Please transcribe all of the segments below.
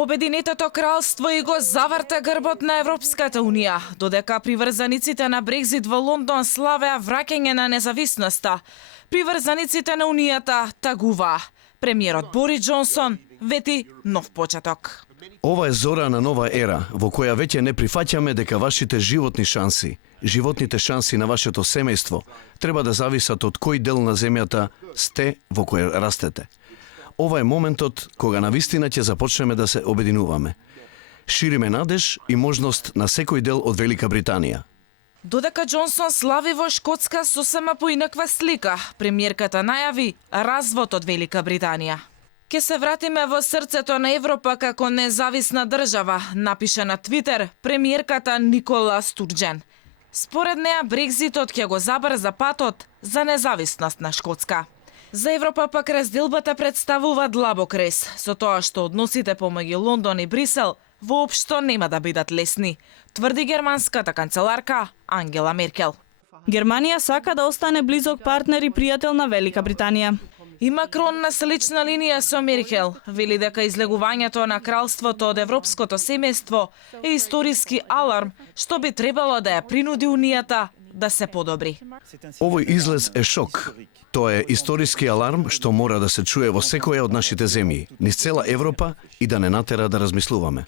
Обединетото кралство и го заврта грбот на Европската унија, додека приврзаниците на Брекзит во Лондон славеа враќање на независноста. Приврзаниците на унијата тагуваа. Премиерот Борис Џонсон вети нов почеток. Ова е зора на нова ера, во која веќе не прифаќаме дека вашите животните шанси на вашето семејство треба да зависат од кој дел на земјата сте во кој растете. Ова е моментот кога навистина ќе започнеме да се обединуваме. Шириме надеж и можност на секој дел од Велика Британија. Додека Џонсон слави во Шкотска сосема поинаква слика, премиерката најави развод од Велика Британија. Ке се вратиме во срцето на Европа како независна држава, напише на Твитер премиерката Никола Стурџен. Според неа Брекзитот ќе го забрза патот за независност на Шкотска. За Европа пак разделбата представува длабок рез, со тоа што односите помеѓу Лондон и Брисел воопшто нема да бидат лесни, тврди германската канцеларка Ангела Меркел. Германија сака да остане близок партнер и пријател на Велика Британија. И Макрон на слична линија со Меркел вели дека излегувањето на кралството од европското семејство е историски аларм што би требало да ја принуди унијата да се подобри. Овој излез е шок. Тоа е историски аларм што мора да се чуе во секоја од нашите земји, низ цела Европа и да не натера да размислуваме.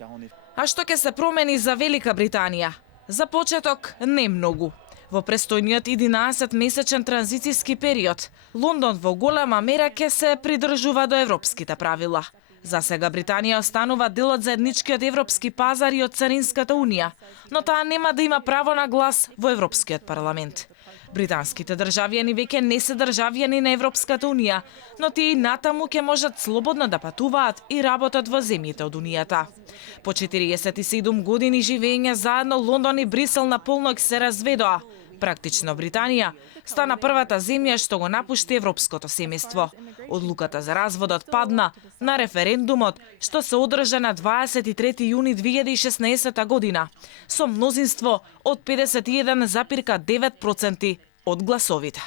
А што ќе се промени за Велика Британија? За почеток не многу. Во престојниот 11-месечен транзицијски период, Лондон во голема мера ќе се придржува до европските правила. За сега Британија останува дел од заедничкиот европски пазар и од Царинската унија, но таа нема да има право на глас во Европскиот парламент. Британските државјани веќе не се државјани на Европската унија, но тие и натаму ќе можат слободно да патуваат и работат во земјите од унијата. По 47 години живење заедно Лондон и Брисел наполно се разведоа. Практично Британија стана првата земја што го напушти европското семејство. Одлуката за разводот падна на референдумот што се одржа на 23 јуни 2016 година со мнозинство од 51,9% од гласовите.